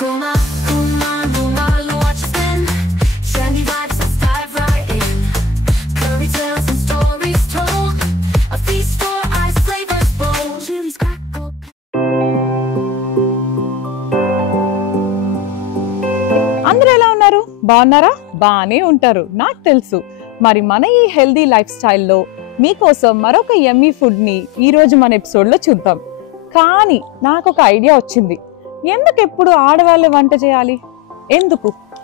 Kuma, kuma, kuma, watch us spin. Trendy vibes, let's dive right in. Curry tales and stories told. A feast for eyes, flavors bold. Chili's crackle. అందరూ ఎలా ఉన్నారు? బాగున్నారా? బాగానే ఉంటారు, నాకు తెలుసు. మరి మన ఈ హెల్దీ లైఫ్ స్టైల్లో మీకోసం మరొక యమ్మీ ఫుడ్ని ఈరోజు మన ఎపిసోడ్లో చూద్దాం. కానీ నాకు ఒక ఐడియా వచ్చింది. ఎందుకు ఎప్పుడు ఆడవాళ్ళే వంట చేయాలి?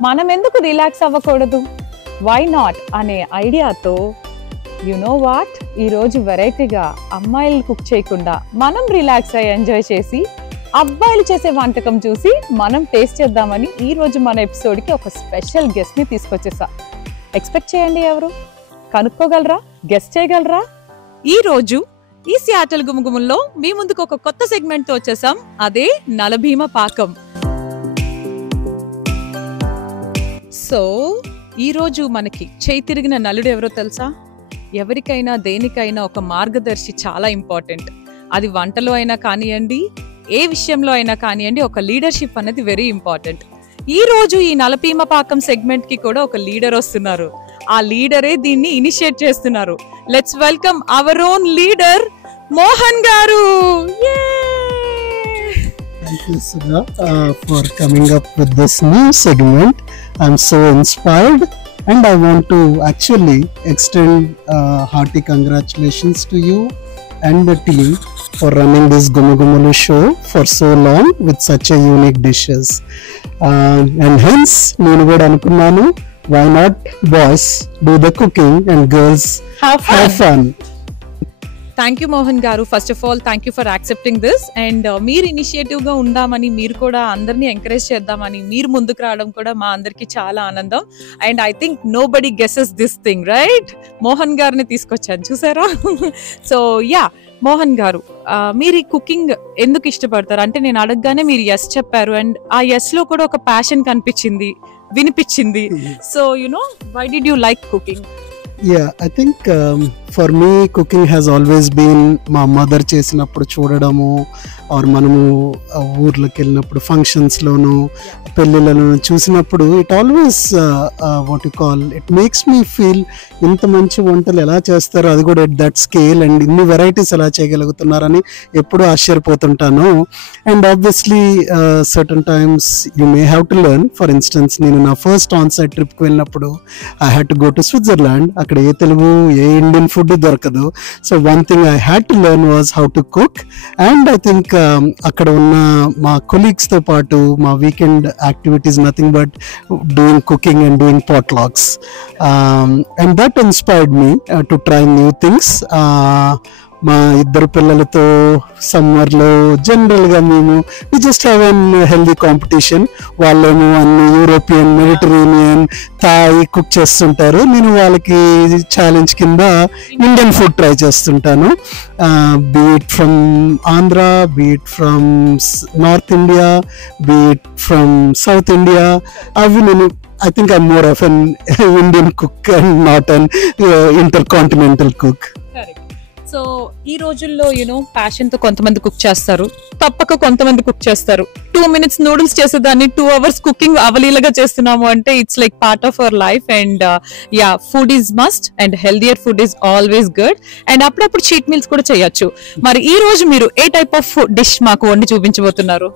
మనం ఎందుకు రిలాక్స్ అవ్వకూడదు? వై నాట్ అనే ఐడియాతో వాట్, ఈరోజు వెరైటీగా అమ్మాయిలు కుక్ చేయకుండా మనం రిలాక్స్ అయ్యి ఎంజాయ్ చేసి అబ్బాయిలు చేసే వంటకం చూసి మనం టేస్ట్ చేద్దామని ఈరోజు మన ఎపిసోడ్కి ఒక స్పెషల్ గెస్ట్ని తీసుకొచ్చేసా. ఎక్స్పెక్ట్ చేయండి, ఎవరు? కనుక్కోగలరా? గెస్ట్ చేయగలరా? ఈరోజు ఈ సియాటల్ గుమగుముల్లో మీ ముందుకు ఒక కొత్త సెగ్మెంట్ తో వచ్చేసాం. అదే నలభీమ పాకం. సో ఈరోజు మనకి చేయి తిరిగిన నలుడు ఎవరో తెలుసా? ఎవరికైనా దేనికైనా ఒక మార్గదర్శి చాలా ఇంపార్టెంట్. అది వంటలో అయినా కానివ్వండి, ఏ విషయంలో అయినా కానివ్వండి, ఒక లీడర్షిప్ అనేది వెరీ ఇంపార్టెంట్. ఈ రోజు ఈ నలభీమ పాకం సెగ్మెంట్ కి కూడా ఒక లీడర్ వస్తున్నారు. ఆ లీడరే దీన్ని ఇనిషియేట్ చేస్తున్నారు. Let's welcome our own leader Mohan గారు. Thank you, Sudha, for coming up with this new segment. I'm so inspired and I want to actually extend hearty congratulations to you and the team for running this Gumagumulu show for so long with such a unique dishes. And hence, nenu kuda anukunnanu, why not boys do the cooking and girls have fun. Thank you Mohan garu. First of all thank you for accepting this. And మీరు initiative గా ఉందామని, మీరు కూడా అందరినీ encourage చేద్దామని మీరు ముందుకు రావడం కూడా మా అందరికి చాలా ఆనందం. And I think nobody guesses this thing, right? Mohan గారిని తీసుకొచ్చాను, చూసారా? సో యా, మోహన్ గారు, మీరు ఈ కుకింగ్ ఎందుకు ఇష్టపడతారు అంటే, నేను అడగగానే మీరు ఎస్ చెప్పారు. అండ్ ఆ ఎస్ లో కూడా ఒక ప్యాషన్ కనిపించింది, వినిపించింది. So why did you like cooking? Yeah, I think for me cooking has always been మా మదర్ చేసినప్పుడు చూడడము, ఆర్ మనము ఊర్లోకి వెళ్ళినప్పుడు ఫంక్షన్స్లోను పెళ్ళిళ్ళను చూసినప్పుడు it always what you call, it makes me feel ఇంత మంచి వంటలు ఎలా చేస్తారో, అది కూడా ఎట్ దట్ స్కేల్, అండ్ ఇన్ని వెరైటీస్ ఎలా చేయగలుగుతున్నారని ఎప్పుడూ ఆశ్చర్యపోతుంటాను. And obviously certain times you may have to learn. For instance, నేను నా ఫస్ట్ ఆన్సైట్ ట్రిప్కి వెళ్ళినప్పుడు I had to go to Switzerland. అక్కడ ఏ తెలుగు, ఏ ఇండియన్ ఫుడ్ దొరకదు. So one thing I had to learn was how to cook. And I think అక్కడ ఉన్న మా కొలీగ్స్తో పాటు మా weekend activities nothing but doing cooking and doing potlucks. And that inspired me to try new things. మా ఇద్దరు పిల్లలతో సమ్మర్లో జనరల్గా మేము we just have an healthy competition. వాళ్ళేమో అన్ని యూరోపియన్, మెడిటరేనియన్, థాయ్ కుక్ చేస్తుంటారు. నేను వాళ్ళకి ఛాలెంజ్ కింద ఇండియన్ ఫుడ్ ట్రై చేస్తుంటాను. Beat from Andhra, beat from north India, beat from south India. అవి నేను I think I'm more of an Indian cook and not an intercontinental cook. Correct. So ఈ రోజుల్లో passion తో కొంతమంది కుక్ చేస్తారు, తప్పక కొంతమంది కుక్ చేస్తారు. 2 minutes నూడిల్స్ చేసేదాన్ని 2 hours కుకింగ్ అవలీలగా చేస్తున్నాము అంటే it's like part of our life. And yeah, food is must and healthier food is always good. And అప్పుడప్పుడు చీట్ మీల్స్ కూడా చేయొచ్చు. మరి ఈ రోజు మీరు ఏ టైప్ ఆఫ్ డిష్ మాకు వండి చూపించబోతున్నారు?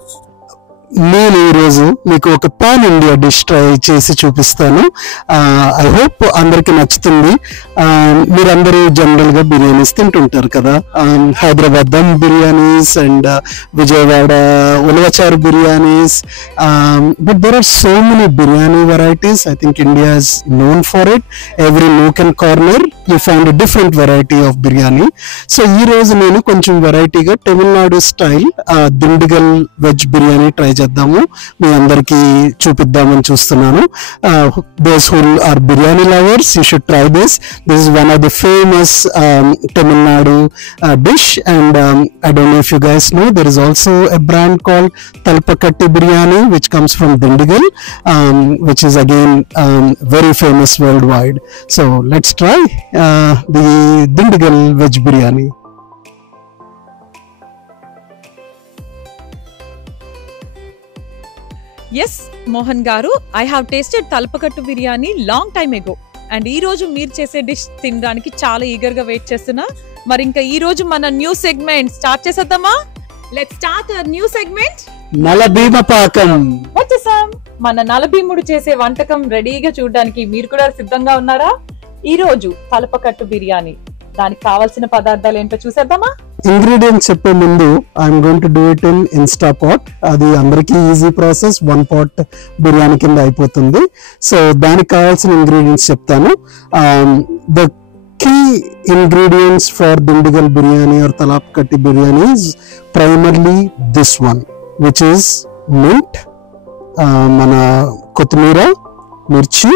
నేను ఈరోజు మీకు ఒక పాన్ ఇండియా డిష్ ట్రై చేసి చూపిస్తాను. ఐ హోప్ అందరికి నచ్చుతుంది. మీరందరూ జనరల్గా బిర్యానీస్ తింటుంటారు కదా, Hyderabad dum biryanis and Vijayawada Ulavacharu biryanis. But there are so many biryani varieties. I think India is known for it. Every nook and corner you find different variety of biryani. So ఈ రోజు నేను కొంచెం వెరైటీగా Tamil Nadu style Dindigul veg biryani try చేద్దాము, మీ అందరికి చూపిద్దామని చూస్తున్నాను. Those who are biryani lovers, you should try this. This is one of the famous Tamil Nadu dish, and I don't know if you guys know, there is also a brand called Talpakatti biryani which comes from Dindigal, which is again very famous worldwide. So let's try the Dindigal veg biryani. Yes Mohan garu, I have tasted Thalappakatti biryani long time ago and ఈ రోజు మీరు చేసే dish తినడానికి చాలా eager గా wait చేస్తున్నా. మరి ఇంకా ఈ రోజు మన న్యూ సెగ్మెంట్ స్టార్ట్ చేసేద్దామా? Let's start our new segment Nalabheema Paakam. వచ్చేసాం. మన నలభీముడు చేసే వంటకం రెడీగా చూడడానికి మీరు కూడా సిద్ధంగా ఉన్నారా? ఈ రోజు తలపకట్టు బిర్యానీ, దానికి కావాల్సిన పదార్థాలు ఏంటో చూసేద్దామా? ఇంగ్రీడియంట్స్ చెప్పే ముందు I'm going to do it in Instant Pot. అది అందరికీ ఈజీ ప్రాసెస్, 1 pot బిర్యానీ కింద అయిపోతుంది. సో దానికి కావాల్సిన ఇంగ్రీడియంట్స్ చెప్తాను. The key ingredients for Dindigul biryani or Thalappakatti biryani is primarily this one, which is mint, మన కొత్తిమీర, మిర్చి,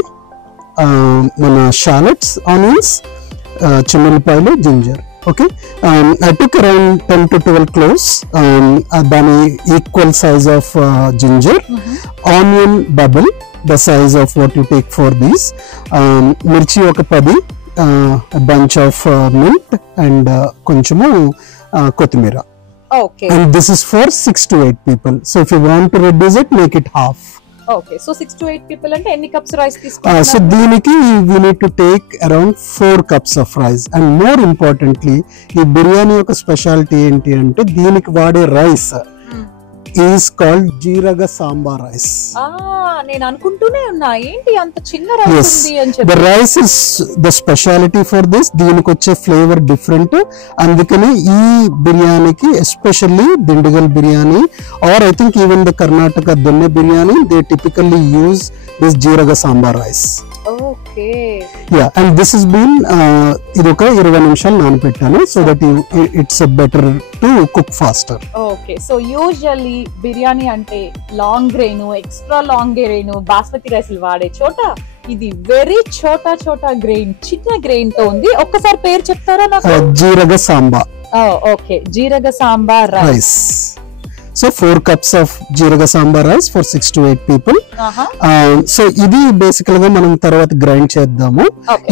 మన షాలెట్స్, ఆనియన్స్, చిన్నపాయలు, ginger. Okay, I took around 10 to 12 cloves, dani equal size of ginger, onion double the size of what you take for these, mirchi oka 10, a bunch of mint and konchamu kothimira. Okay. And this is for 6 to 8 people. So if you want to reduce it, make it half. Okay, so 6 to 8 people అంటే ఎన్ని cups rice తీసుకుంటారు? So దీనికి we need to take around 4 cups of rice. And more importantly, ఈ బిర్యానీ యొక్క speciality ఏంటి అంటే దీనికి వాడే rice is called jeeraga samba rice. నేను అనుకుంటూనే ఉన్నా ఏంటి అంత చిన్న రైస్ ఉంది అని చెప్పి. The rice is the speciality for this. దీనికి వచ్చే ఫ్లేవర్ డిఫరెంట్. అందుకని ఈ బిర్యానీకి especially Dindigul biryani or I think even the Karnataka donne biryani they typically use this jeeraga samba rice. Okay. Yeah, and this is been ఇది ఒక 20 నిమిషాలు నానబెట్టాను so that it's better to cook faster. Okay, so usually biryani అంటే long grain, extra long grain, basmati rice వాడే చోట ఇది very చోటా grain, చిన్న గ్రెయిన్ తో ఉంది. ఒక్కసారి పేరు చెప్తారా నాకు? Jeeraga samba. Okay, jeeraga samba rice. So 4 cups of jeeraga samba rice for 6 to 8 people. So ఇది బేసికల్ గా మనం తర్వాత గ్రైండ్ చేద్దాము.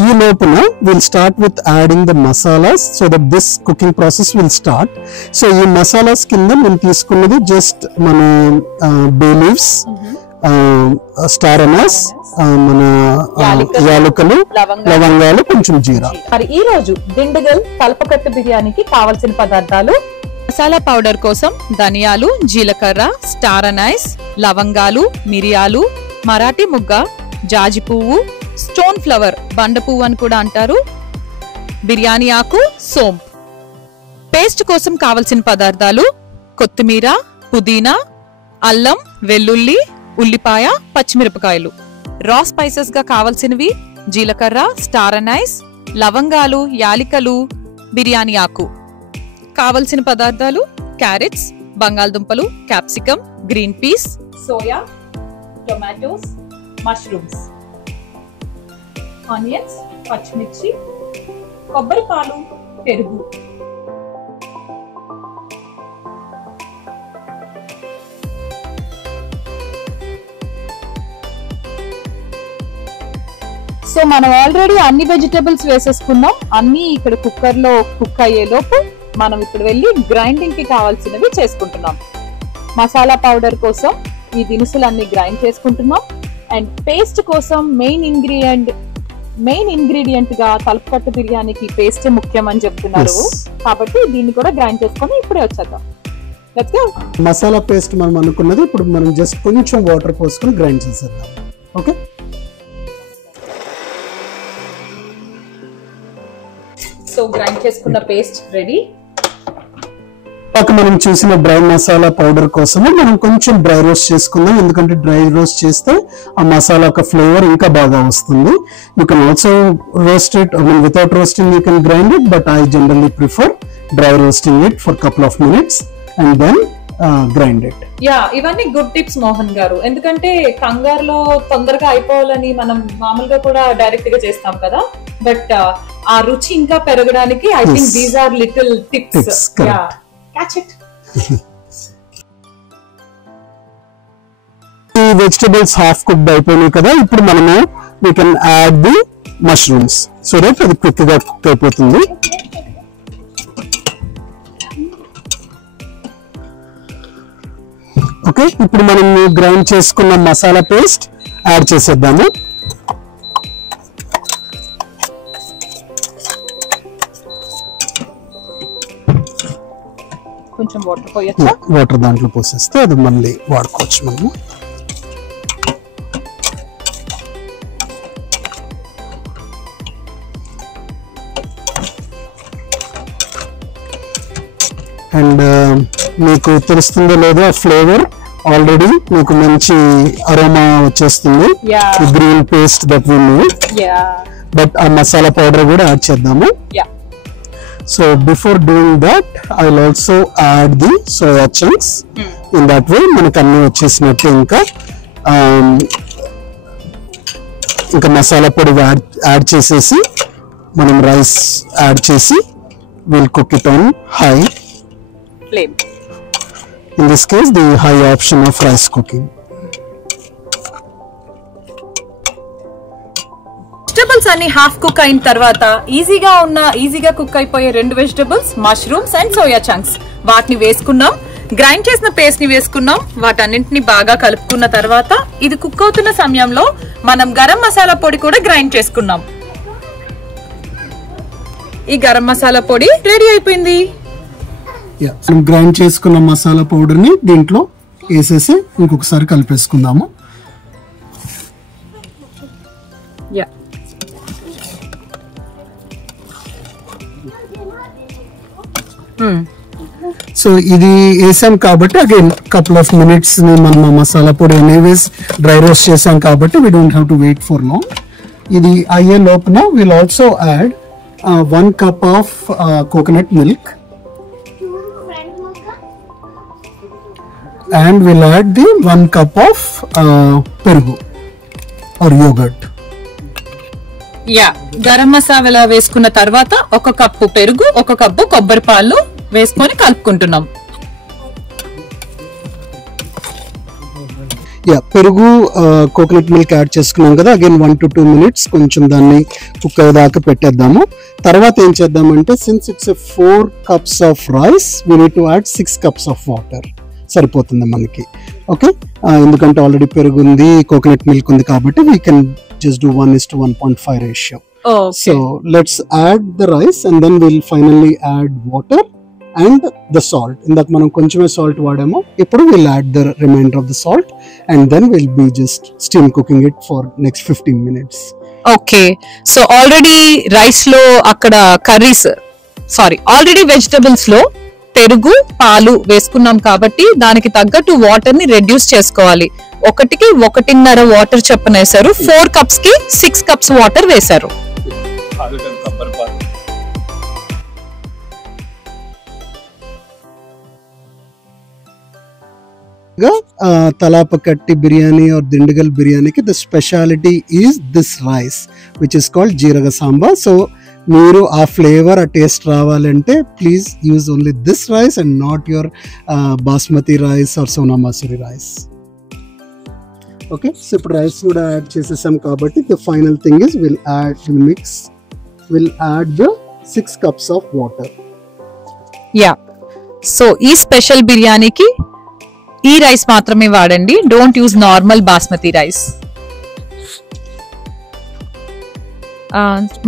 ఈ లోపల will start with adding the masalas so that this cooking process will start. So ఈ మసాలాస్ కింద మనం తీసుకున్నది జస్ట్ మన బే లీవ్స్, స్టార్ అనాస్, మన యాలకులు, లవంగాలు, కొంచెం జీరా. మరి ఈ రోజు దిండిగల్ తలపకట్టు బిర్యానీకి కావాల్సిన పదార్థాలు: మసాలా పౌడర్ కోసం ధనియాలు, జీలకర్ర, స్టార్ అనైస్, లవంగాలు, మిరియాలు, మరాఠీ ముగ్గ, జాజి పువ్వు, స్టోన్ ఫ్లవర్, బండ పువ్వు అని కూడా అంటారు, బిర్యానీ ఆకు, సోంపు. పేస్ట్ కోసం కావలసిన పదార్థాలు: కొత్తిమీర, పుదీనా, అల్లం, వెల్లుల్లి, ఉల్లిపాయ, పచ్చిమిరపకాయలు. రా స్పైసెస్ గా కావలసినవి జీలకర్ర, స్టార్ అనైస్, లవంగాలు, యాలికలు, బిర్యానీ ఆకు. కావలసిన పదార్థాలు: క్యారెట్స్, బంగాళదుంపలు, capsicum, green peas, soya, tomatoes, mushrooms, onions, పచ్చిమిర్చి, కొబ్బరి పాలు, పెరుగు. సో మనం ఆల్రెడీ అన్ని వెజిటబుల్స్ వేసేసుకున్నాం. అన్ని ఇక్కడ కుక్కర్ లో కుక్ అయ్యే లోపు మనం ఇప్పుడు వెళ్ళి గ్రైండింగ్ కి కావాల్సినవి చేసుకుంటున్నాం. మసాలా పౌడర్ కోసం ఈ దినుసులన్నీ గ్రైండ్ చేసుకుంటున్నాం. అండ్ పేస్ట్ కోసం మెయిన్ ఇంగ్రీడియంట్ గా తలపకట్టు బిర్యానీకి పేస్ట్ ముఖ్యం అని చెప్తున్నారు కాబట్టి దీన్ని కూడా గ్రైండ్ చేసుకొని ఇప్పుడే వచ్చేద్దాం. Let's go. మసాలా పేస్ట్ మనం అనుకున్నది ఇప్పుడు మనం జస్ట్ కొంచెం వాటర్ పోసుకొని గ్రైండ్ చేసేద్దాం. ఓకే, సో గ్రైండ్ చేసుకున్న పేస్ట్ రెడీ. మనం చూసిన డ్రై మసాలా పౌడర్ కోసము మనం కొంచెం డ్రై రోస్ట్ చేసుకుందాం. ఎందుకంటే డ్రై రోస్ట్ చేస్తే ఆ మసాలా యొక్క ఫ్లేవర్ ఇంకా బాగా వస్తుంది. You can also roast it, without roasting you can grind it, but I generally prefer dry roasting it for couple of minutes and then grind it. Yeah, ఇవన్నీ good tips Mohan garu. ఎందుకంటే కంగారులో తొందరగా అయిపోవాలని మనం మామూలుగా కూడా డైరెక్ట్ గా చేస్తాం కదా, బట్ ఆ రుచి ఇంకా పెరగడానికి I think these are little tips. Yeah, catch it. ఈ వెజిటబుల్స్ హాఫ్ కుక్డ్ అయిపోయినాయి కదా, ఇప్పుడు మనము we can add the mushrooms so that అది క్విక్ గా కుక్ అయిపోతుంది. ఓకే, ఓకే, ఇప్పుడు మనం గ్రైండ్ చేసుకున్న మసాలా పేస్ట్ యాడ్ చేసేద్దాము. కొంచెం వాటర్ పోయొచ్చా? వాటర్ దాంట్లో పోసేస్తే అది మళ్ళీ వాడుకోవచ్చు మనము. అండ్ మీకు తెలుస్తుందో లేదో ఫ్లేవర్ ఆల్రెడీ మీకు మంచి అరోమా వచ్చేస్తుంది. Green paste that we made. But ఆ మసాలా పౌడర్ కూడా యాడ్ చేద్దాము. So before doing that, I'll also add the soya chunks. In that way, మనకు అన్ని వచ్చేసినట్టు ఇంకా మసాలా పొడి యాడ్ చేసేసి మనం రైస్ యాడ్ చేసి we'll cook it on high flame. In this case, the high option of rice cooking. Vegetables అన్ని half cook అయిన తర్వాత ఈజీగా కుక్ అయిపోయే 2 vegetables mushrooms and soya chunks వాటిని వేసుకున్నాం. గ్రైండ్ చేసిన పేస్ట్ ని వేసుకున్నాం. వాటన్నింటిని బాగా కలుపుకున్న తర్వాత ఇది కుక్ అవుతున్న సమయంలో మనం గరం మసాలా పొడి కూడా గ్రైండ్ చేసుకున్నాం. ఈ గరం మసాలా పొడి రెడీ అయిపోయింది. గ్రైండ్ చేసుకున్న మసాలా పౌడర్ ని దీంట్లో వేసేసి ఇంకొకసారి కలిపేసుకుందాము. సో ఇది వేసాం కాబట్టి అగైన్ కపుల్ ఆఫ్ మినిట్స్ మనం మసాలా పొడి ఎనీవేస్ డ్రై రోస్ట్ చేసాం కాబట్టి we don't have to wait for long. ఇది అయ్యే లోపల will also add 1 cup of coconut milk and will add the 1 cup of perugu or yogurt. Garam masala వేసుకున్న తర్వాత 1 కప్పు పెరుగు 1 కప్పు కొబ్బరి పాలు వేసుకొని కలుపుకుంటున్నాం. పెరుగు కోకోనట్ మిల్క్ యాడ్ చేసుకున్నాం కదా, అగైన్ 1 to 2 minutes కొంచెం దాన్ని కుక్ అయ్యేదాకా పెట్టేద్దాము. తర్వాత ఏం చేద్దామంటే since it's 4 cups of rice we need to add 6 cups of water. సరిపోతుంది మనకి. ఓకే, ఎందుకంటే ఆల్రెడీ పెరుగు ఉంది, కోకోనట్ మిల్క్ ఉంది కాబట్టి we can just do 1:1.5 ratio. So let's add the rice and then we'll finally add water and the salt. ఇందాక మనం కొంచెమే సాల్ట్ వాడాము, ఇప్పుడు we'll add the remainder of the salt and then we'll be just steam cooking it for next 15 minutes. Okay, so already rice లో అక్కడ already vegetables లో పెరుగు పాలు వేసుకున్నాం కాబట్టి దానికి తగ్గట్టు వాటర్ ని రెడ్యూస్ చేసుకోవాలి. 1కి 1.5 వాటర్ చొప్పున వేశారు. 4 cups కి 6 cups వాటర్ వేశారు. తలాపకట్టి బిర్యానీ ఆర్ దిండుగల్ బిర్యానీకి the speciality is this rice which is called jeeraga samba. So మీరు ఆ ఫ్లేవర్ ఆ టేస్ట్ రావాలంటే please use only this rice and not your basmati rice or Sona Masoori rice. Okay, so ఇప్పుడు రైస్ కూడా యాడ్ చేసేసాం కాబట్టి the final thing is will add the 6 cups of water. So ఈ special బిర్యానీకి ఈ రైస్ మాత్రమే వాడండి, don't use normal basmati rice.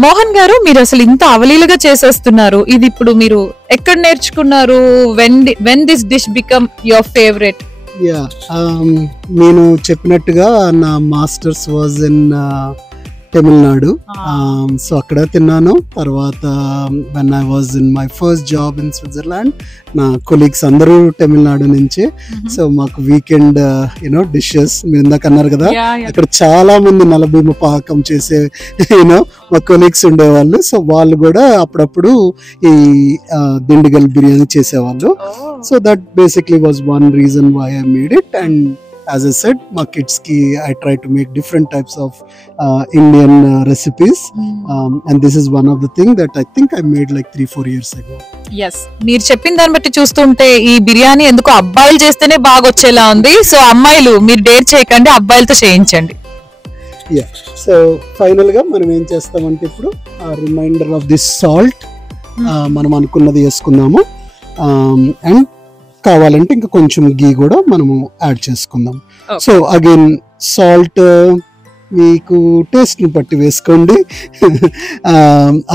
Mohan garu, మీరు అసలు ఇంత అవలీలుగా చేసేస్తున్నారు. ఇది ఇప్పుడు మీరు ఎక్కడ నేర్చుకున్నారు? When this dish become your favourite? నేను చెప్పినట్టుగా నా masters was in Tamil Nadu. So అక్కడ తిన్నాను. తర్వాత when I was in my first job in Switzerland, నా కొలీగ్స్ అందరూ తమిళనాడు నుంచే. సో మాకు వీకెండ్ డిషెస్ మీరు ఇందాక అన్నారు కదా, అక్కడ చాలా మంది నలభీమ పాకం చేసే మా కొలీగ్స్ ఉండేవాళ్ళు. సో వాళ్ళు కూడా అప్పుడప్పుడు ఈ దిండుగల్ బిర్యానీ చేసేవాళ్ళు. So that basically was one reason why I made it. And as I said, my kids ki I try to make different types of Indian recipes, and this is one of the thing that I think I made like 3-4 years ago. Yes, మీరు చెప్పిన దాన్ని బట్టి చూస్తుంటే ఈ బిర్యానీ ఎందుకో అబ్బాయిలు చేస్తేనే బాగా వచ్చేలా ఉంది. సో అమ్మాయిలు మీరు డేర్ చేయకండి, అబ్బాయిలతో చేయించండి. సో ఫైనల్ గా మనం ఏం చేస్తామంటే ఇప్పుడు రిమైండర్ ఆఫ్ దిస్ సాల్ట్ మనం అనుకున్నది వేసుకుందాము. అండ్ కావాలంటే ఇంకా కొంచెం గీ కూడా మనము యాడ్ చేసుకుందాం. సో అగైన్ సాల్ట్ మీకు టేస్ట్ని బట్టి వేసుకోండి.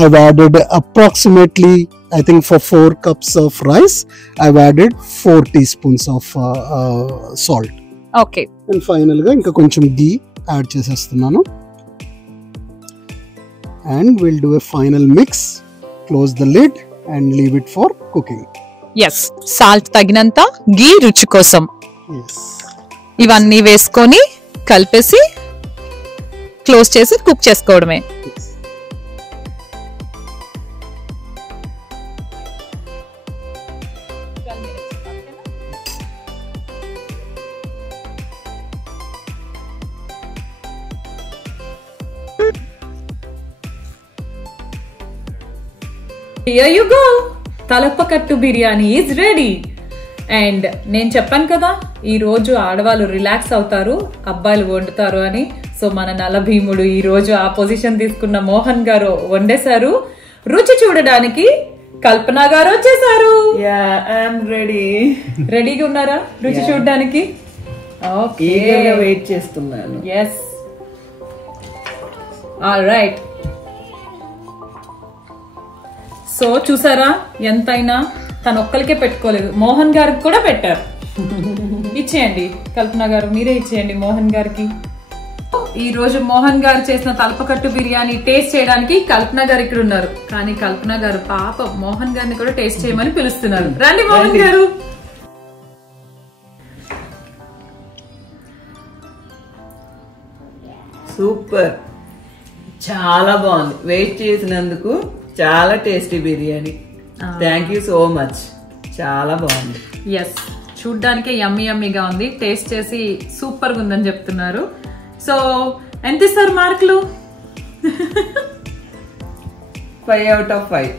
I've added approximately, I think for 4 cups of rice, I've added 4 teaspoons of salt. Okay. And ఫైనల్గా ఇంకా కొంచెం గీ యాడ్ చేసేస్తున్నాను. And we'll do a final mix, close the lid and leave it for cooking. Yes, salt తగినంత, గీ రుచి కోసం, Yes. ఇవన్నీ వేసుకొని కలిపేసి క్లోజ్ చేసి కుక్ చేసుకోవడమే. Here you go. Thalappakattu biryani is ready. And నేను చెప్పాను కదా, ఈ రోజు ఆడవాళ్ళు రిలాక్స్ అవుతారు, అబ్బాయిలు వండుతారు అని. సో మన నలభీముడు ఈ రోజు ఆ పొజిషన్ తీసుకున్న మోహన్ గారు వండేశారు. రుచి చూడడానికి కల్పన గారు వచ్చేసారు. రెడీగా ఉన్నారా రుచి చూడడానికి? ఓకే, వెయిట్ చేస్తున్నాను. Yes, all right. సో చూసారా, ఎంతైనా తను ఒక్కరికే పెట్టుకోలేదు, మోహన్ గారికి కూడా పెట్టారు. ఇచ్చేయండి కల్పన గారు, మీరే ఇచ్చేయండి మోహన్ గారికి. ఈ రోజు మోహన్ గారు చేసిన తలపకట్టు బిర్యానీ టేస్ట్ చేయడానికి కల్పన గారు ఇక్కడ ఉన్నారు. కానీ కల్పన గారు పాప మోహన్ గారిని కూడా టేస్ట్ చేయమని పిలుస్తున్నారు. రండి మోహన్ గారు. సూపర్, చాలా బాగుంది. వెయిట్ చేసినందుకు చాలా tasty biryani. Thank you so much, చాలా బాగుంది. ఎస్, చూడ్డానికే యమ్మీ యమ్మీగా ఉంది, టేస్ట్ చేసి సూపర్ గా ఉందని చెప్తున్నారు. సో ఎంత ఇస్తారు మార్కులు? 5 out of 5.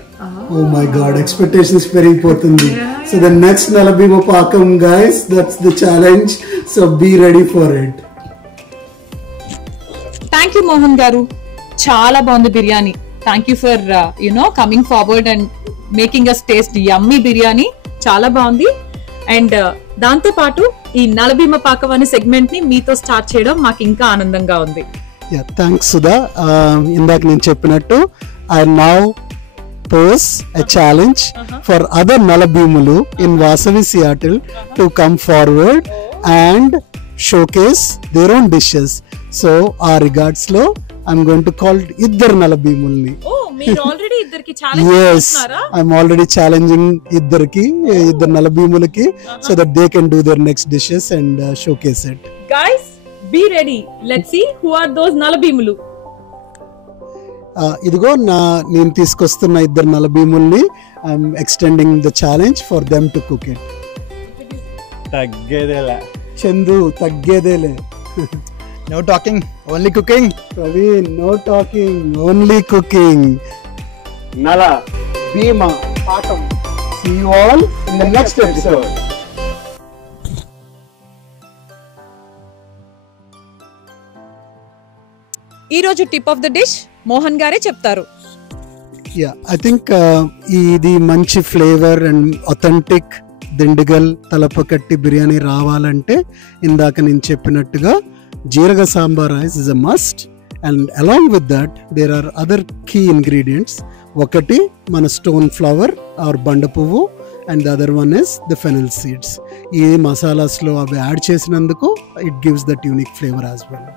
Oh my God, expectations పెరిగిపోతుంది. So the next Nalabima Pakam, guys, that's the challenge. So be ready for it. Thank you Mohan garu, చాలా బాగుంది biryani. Thank you for coming forward and making us taste yummy biryani. చాలా బాగుంది. And దాంతో పాటు ఈ నలభీమ పాకం అనే సెగ్మెంట్ ని మీతో స్టార్ట్ చేయడం మాకు ఇంకా ఆనందంగా ఉంది. Yeah, thanks Sudha. ఇందాక నేను చెప్పినట్టు I now pose a challenge for other Nalabhimulu in Vasavi, Seattle to come forward and showcase their own dishes. So our regards lo I'm going to call iddar Nalabhimulni. ఓ, మీరు already ఇద్దరికి challenge Yes, చేస్తున్నారా? I'm already challenging iddar Nalabhimulaki so that they can do their next dishes and showcase it. Guys, be ready. Let's see who are those నలభీములు. ఇదిగో నేను తీసుకొస్తున్న ఇద్దరు నలభీముల్ని I'm extending the challenge for them to cook it. తగ్గేదేలే చందు, తగ్గేదేలే. No talking, only cooking. Praveen, no talking, only cooking. Nala Bheema పాఠం. See you all in the next episode. ఈ రోజు tip of the dish Mohan గారే చెప్తారు. ఐ థింక్ ఇది మంచి flavour and authentic Dindigul Thalappakatti biryani రావాలంటే ఇందాక నేను చెప్పినట్టుగా jeeraga samba rice is a must. And along with that there are other key ingredients. ఒకటి మన స్టోన్ ఫ్లవర్ ఆర్ బండ పువ్వు, and the other one is the fennel seeds. ఈ మసాలాస్లో అవి యాడ్ చేసినందుకు it gives that unique flavour as well.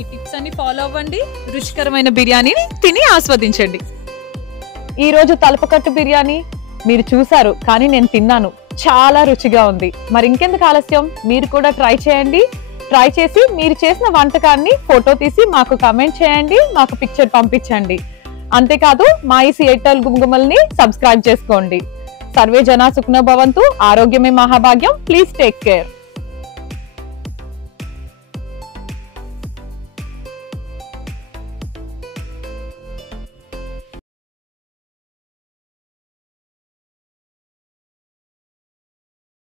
ఈ tips అన్ని ఫాలో అవ్వండి, రుచికరమైన బిర్యానీని తిని ఆస్వాదించండి. ఈ రోజు తలపకట్టు బిర్యానీ మీరు చూసారు, కానీ నేను తిన్నాను, చాలా రుచిగా ఉంది. మరి ఇంకెందుకు ఆలస్యం, మీరు కూడా ట్రై చేయండి. ట్రై చేసి మీరు చేసిన వంటకాన్ని ఫోటో తీసి మాకు కమెంట్ చేయండి, మాకు పిక్చర్ పంపించండి. అంతేకాదు మా ఈ సిఎటల్ గుమగుమల్ని సబ్స్క్రైబ్ చేసుకోండి. సర్వే జనా సుఖనో భవంతు. ఆరోగ్యమే మహాభాగ్యం. Please take care.